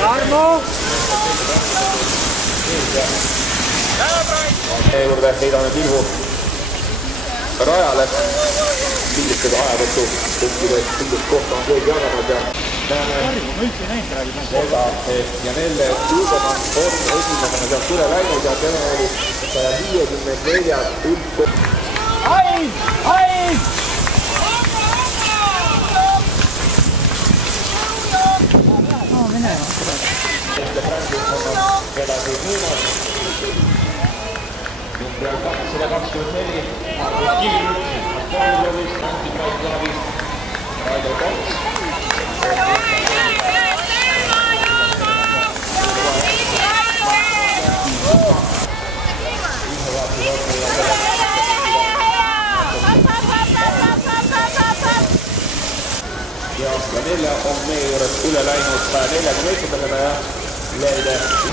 Armo! juurde heidame pilgu rajale. Kindlasti seda ajavõtupunktidest kohta on keegi jaganud ja näeme seda, et Janelle Tuusemann on esimesena sealt üle läinud ja tema oli 154 hulk. Aid! Edasi Niimas. Number 224. Margus Kivilt. Astoonilovist. Antti Praiklavist. Raido Kots. Ja Janelle on meie juures üle läinud 140 meetritele ja Leide